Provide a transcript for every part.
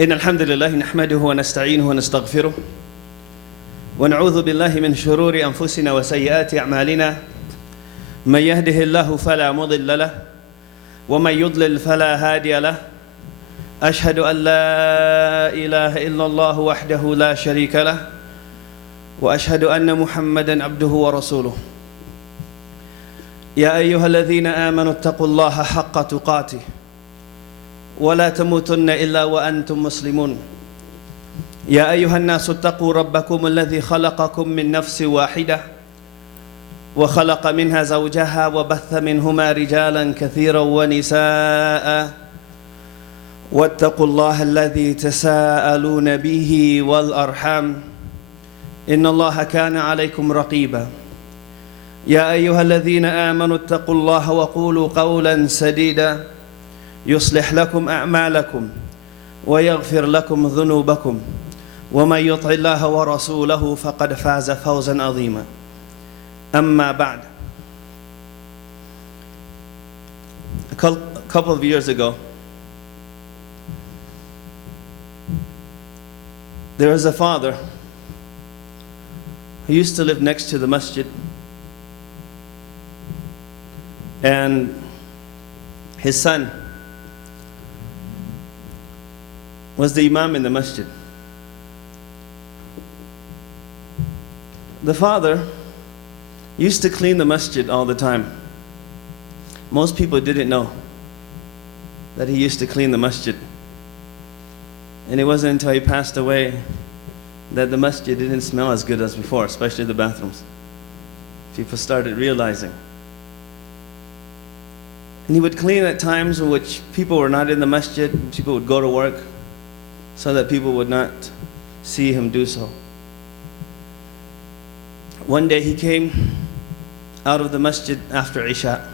إن الحمد لله نحمده ونستعينه ونستغفره ونعوذ بالله من شرور أنفسنا وسيئات أعمالنا من يهده الله فلا مضل له ومن يضلل فلا هادي له أشهد أن لا إله إلا الله وحده لا شريك له وأشهد أن محمدًا عبده ورسوله يا أيها الذين آمنوا اتقوا الله حق تقاته ولا تموتن إلا وأنتم مسلمون يا أيها الناس اتقوا ربكم الذي خلقكم من نفس واحدة وخلق منها زوجها وبث منهما رجالا كثيرا ونساء واتقوا الله الذي تساءلون به والأرحام إن الله كان عليكم رقيبا يا أيها الذين آمنوا اتقوا الله وقولوا قولا سديدا يصلح لكم أعمالكم ويغفر لكم ذنوبكم ومن يطع الله ورسوله فقد فاز فوزا عظيما أما بعد. A couple of years ago, there was a father who used to live next to the masjid, and his son was the imam in the masjid. The father used to clean the masjid all the time. Most people didn't know that he used to clean the masjid. And it wasn't until he passed away that the masjid didn't smell as good as before, especially the bathrooms. People started realizing. And he would clean at times in which people were not in the masjid, people would go to work, so that people would not see him do so. One day he came out of the masjid after Isha.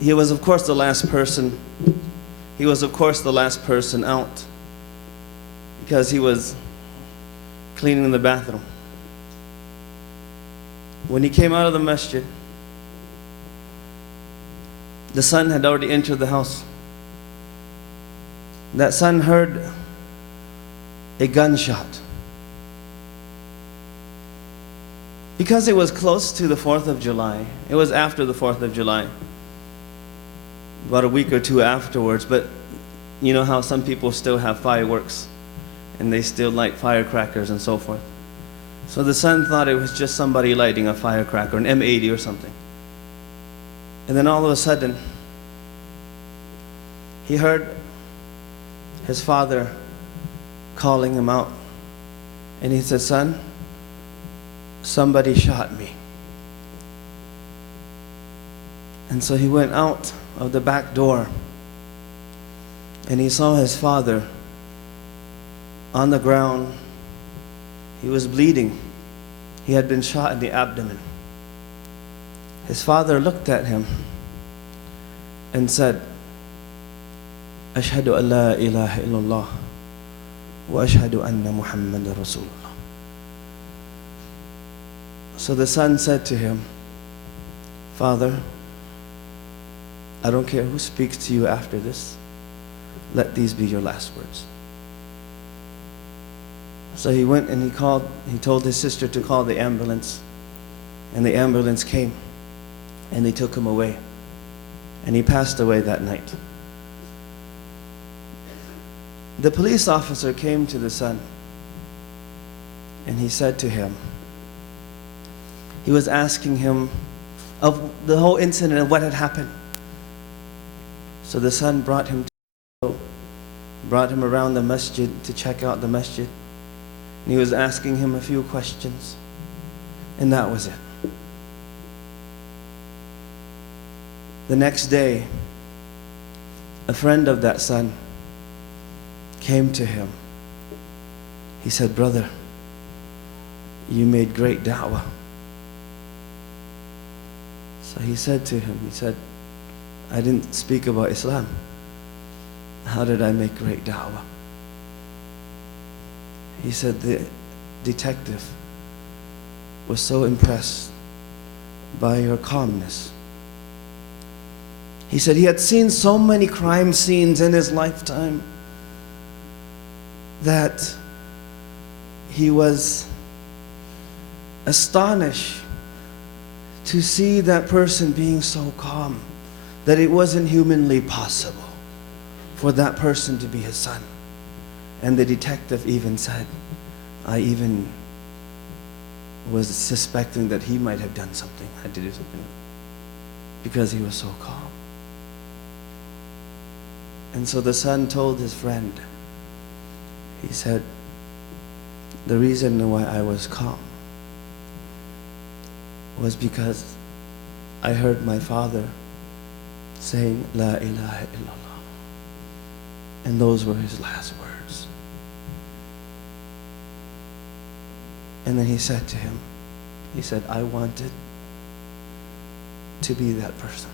He was of course the last person. He was of course the last person out because he was cleaning the bathroom. When he came out of the masjid, the son had already entered the house. That son heard a gunshot. Because it was close to the 4th of July, it was after the 4th of July, about a week or two afterwards, but you know how some people still have fireworks and they still light firecrackers and so forth. So the son thought it was just somebody lighting a firecracker, an M80 or something. And then all of a sudden, he heard his father calling him out. And he said, "Son, somebody shot me." And so he went out of the back door and he saw his father on the ground. He was bleeding. He had been shot in the abdomen. His father looked at him and said, "Ashhadu an la ilaha illallah wa ashhadu anna Muhammadan Rasulullah." So the son said to him, "Father, I don't care who speaks to you after this. Let these be your last words." So he went and he told his sister to call the ambulance. And the ambulance came and they took him away. And he passed away that night. The police officer came to the son and he said to him, he was asking him of the whole incident of what had happened. So the son brought him around the masjid to check out the masjid. And he was asking him a few questions. And that was it. The next day, a friend of that son came to him. He said, "Brother, you made great da'wah." So he said to him, "I didn't speak about Islam. How did I make great da'wah?" He said, "The detective was so impressed by your calmness. He said he had seen so many crime scenes in his lifetime. that he was astonished to see that person being so calm, that it wasn't humanly possible for that person to be his son. And the detective even said, I even was suspecting that he might have done something, had to do something, because he was so calm. And so the son told his friend, he said, the reason why I was calm was because I heard my father saying, La ilaha illallah. And those were his last words. And then he said to him, he said, I wanted to be that person.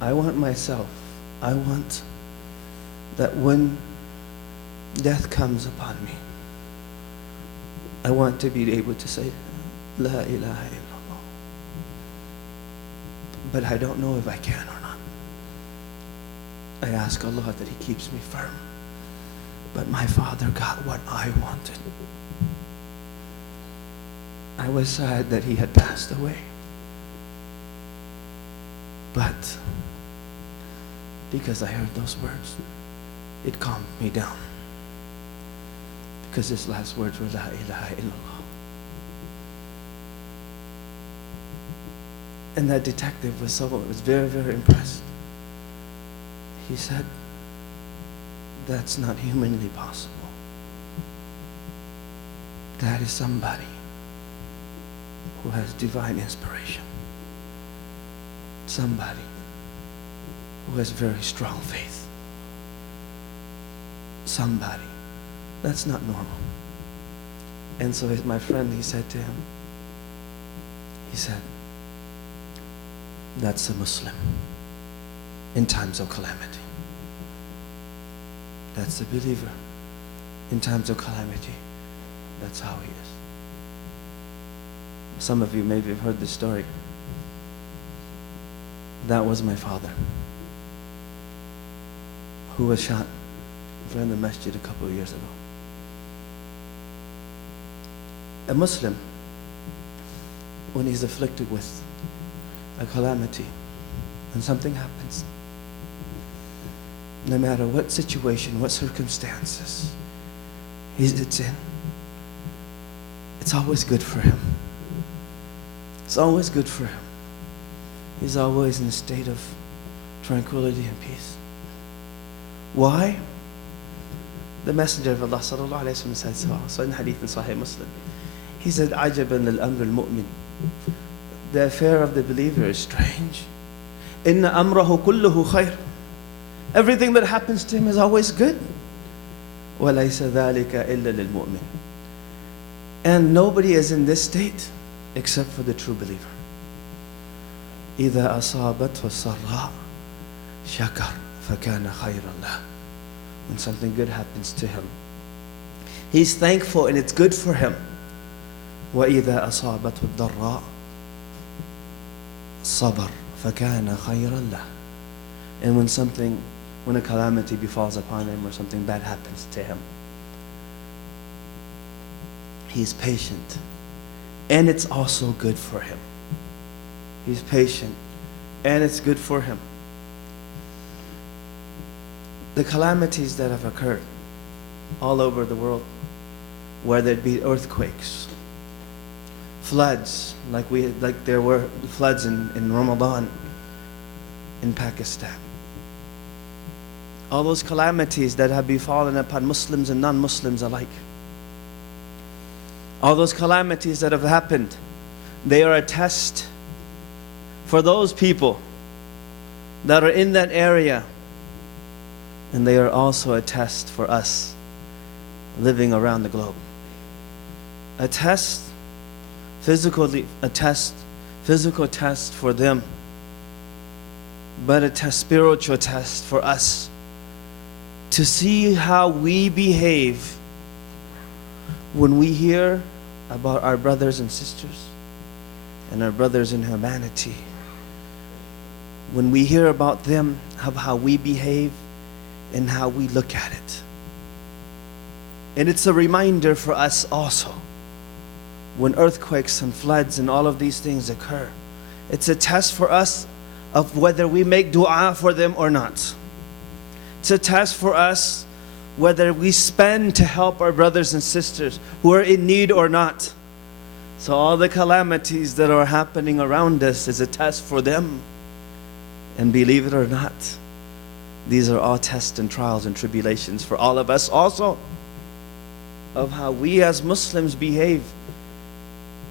I want myself, I want that when death comes upon me, I want to be able to say, La ilaha illallah. But I don't know if I can or not. I ask Allah that He keeps me firm. But my father got what I wanted. I was sad that he had passed away. But because I heard those words, it calmed me down. Because his last words were La ilaha illallah. And that detective was very, very impressed. He said, that's not humanly possible. That is somebody who has divine inspiration. Somebody who has very strong faith. Somebody that's not normal. And so my friend, he said to him, he said, that's a Muslim in times of calamity. That's a believer in times of calamity. That's how he is. Some of you maybe have heard this story. That was my father, who was shot in front of the masjid a couple of years ago. A Muslim, when he's afflicted with a calamity and something happens, no matter what situation, what circumstances it's in, it's always good for him. It's always good for him. He's always in a state of tranquility and peace. Why? The Messenger of Allah sallallahu alayhi wa sallam said so in hadith in Sahih Muslim. He said, عَجَبًا لِلْأَمْرِ الْمُؤْمِنِ. The affair of the believer is strange. إِنَّ أَمْرَهُ كُلُّهُ خَيْرٌ. Everything that happens to him is always good. وَلَيْسَ ذَلِكَ إِلَّا لِلْمُؤْمِنِ. And nobody is in this state except for the true believer. إِذَا أَصَابَتْهُ السَّرَّاءُ شَكَرَ فَكَانَ خَيْرًا لَهُ. When something good happens to him, he's thankful and it's good for him. وَإِذَا أَصَابَتْهُ الضَّرَّاءُ صَبَرَ فَكَانَ خَيْرًا لَهُ. And when a calamity befalls upon him or something bad happens to him, he's patient. And it's also good for him. He's patient. And it's good for him. The calamities that have occurred all over the world, whether it be earthquakes, floods, like there were floods in Ramadan in Pakistan. All those calamities that have befallen upon Muslims and non-Muslims alike. All those calamities that have happened, they are a test for those people that are in that area. And they are also a test for us living around the globe. A test, physical test for them, but a spiritual test for us to see how we behave when we hear about our brothers and sisters and our brothers in humanity. When we hear about them, of how we behave in how we look at it. And it's a reminder for us also, when earthquakes and floods and all of these things occur, it's a test for us of whether we make dua for them or not. It's a test for us whether we spend to help our brothers and sisters who are in need or not. So all the calamities that are happening around us is a test for them. And believe it or not, these are all tests and trials and tribulations for all of us also, of how we as Muslims behave.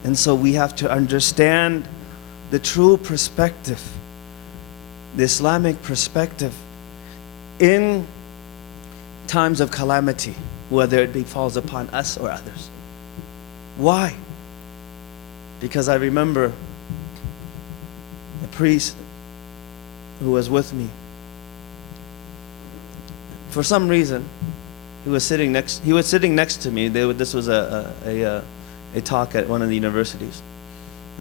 And so we have to understand the true perspective, the Islamic perspective in times of calamity, whether it befalls upon us or others. Why? Because I remember a priest who was with me. For some reason, he was sitting next to me. This was a talk at one of the universities.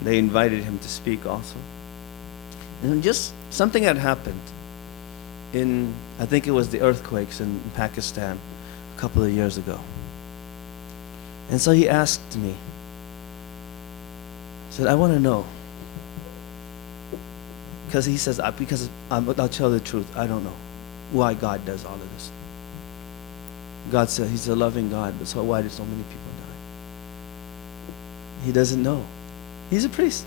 They invited him to speak also. And just something had happened in, I think it was the earthquakes in Pakistan a couple of years ago. And so he asked me, he said, I want to know. Because he says, I'll tell the truth, I don't know why God does all of this. God said He's a loving God, but so why did so many people die? He doesn't know. He's a priest.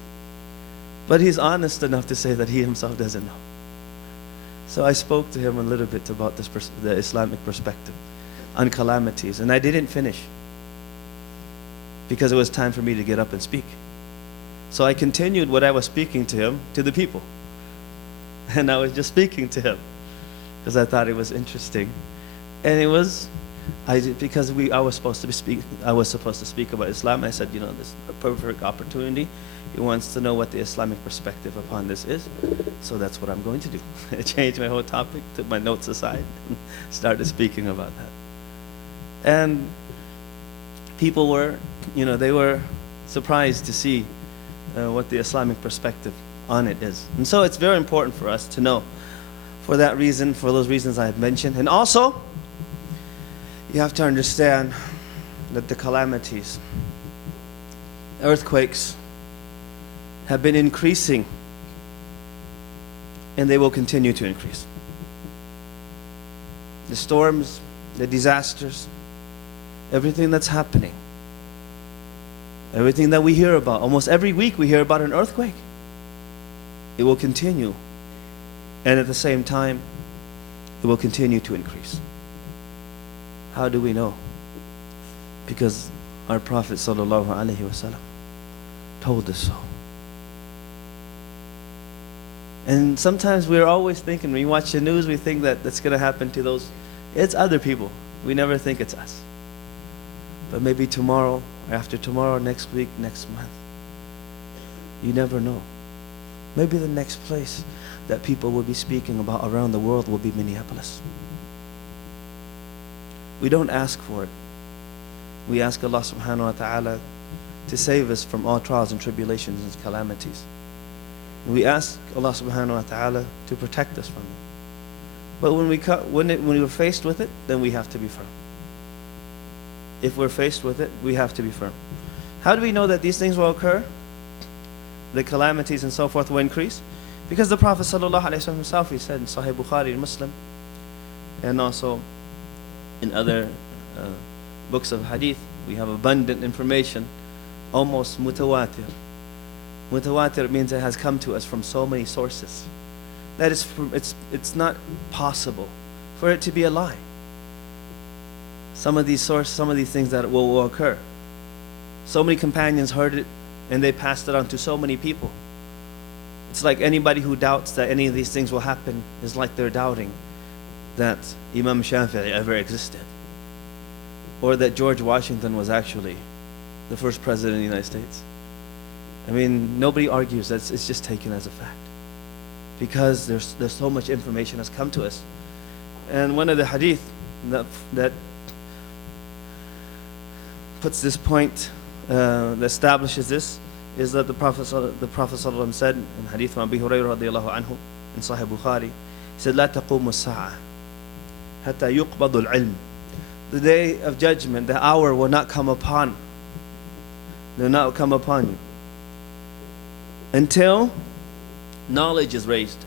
But he's honest enough to say that he himself doesn't know. So I spoke to him a little bit about the Islamic perspective on calamities. And I didn't finish because it was time for me to get up and speak. So I continued what I was speaking to him, to the people. And I was just speaking to him because I thought it was interesting. And it was, I was supposed to speak about Islam. I said, this is a perfect opportunity. He wants to know what the Islamic perspective upon this is. So that's what I'm going to do. I changed my whole topic, took my notes aside, and started speaking about that. And people were, they were surprised to see what the Islamic perspective on it is. And so it's very important for us to know for that reason, for those reasons I have mentioned. And also, you have to understand that the calamities, earthquakes, have been increasing, and they will continue to increase. The storms, the disasters, everything that's happening, everything that we hear about, almost every week we hear about an earthquake. It will continue, and at the same time, it will continue to increase. How do we know? Because our Prophet ﷺ told us so. And sometimes we're always thinking, when you watch the news, we think that that's going to happen to those. It's other people. We never think it's us. But maybe tomorrow, or after tomorrow, next week, next month. You never know. Maybe the next place that people will be speaking about around the world will be Minneapolis. We don't ask for it. We ask Allah subhanahu wa ta'ala to save us from all trials and tribulations and calamities. We ask Allah subhanahu wa ta'ala to protect us from it. But when we're faced with it, then we have to be firm. If we're faced with it, we have to be firm. How do we know that these things will occur? The calamities and so forth will increase? Because the Prophet sallallahu alaihi wasallam himself, he said in Sahih Bukhari and Muslim, and also in other books of hadith, we have abundant information, almost mutawatir. Mutawatir means it has come to us from so many sources that it's not possible for it to be a lie. Some of these things that will occur. So many companions heard it and they passed it on to so many people. It's like anybody who doubts that any of these things will happen is like they're doubting that Imam Shafi'i ever existed, or that George Washington was actually the first president of the United States. I mean, nobody argues. It's just taken as a fact because there's so much information has come to us. And one of the hadith that puts this point, that establishes this, is that the Prophet ﷺ said in hadith from Abu Hurairah radiyallahu anhu in Sahih Bukhari, he said, "La taqumu as-sa'a حتى يقبض العلم. The day of judgment, the hour will not come upon you until knowledge is raised.